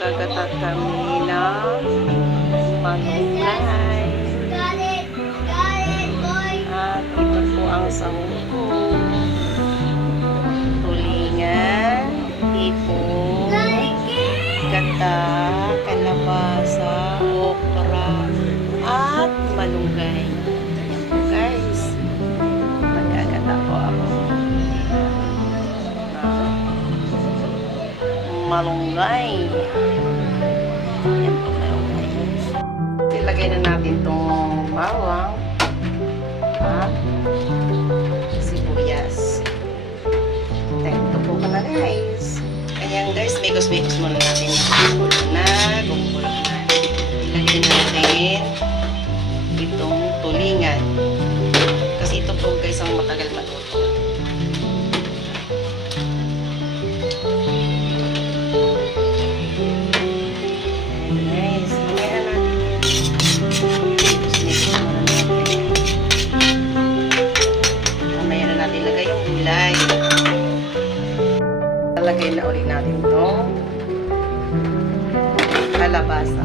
Gagata kami ng malunggay. At ito po ang sahog ko. Tulingan, ipon, gata, kalabasa, okra, at malunggay. Ayan po guys. Magagata po ako. Malunggay. Ayan po malunggay. Ilagay na natin itong bawang at sibuyas. Ito po ka na guys. Ayan guys, mekos-mekos muna natin. Gumulo na. Ilagay natin itong tulingan. Kasi ito po guys ang matagal matuto. Lalagay na ulit natin itong kalabasa.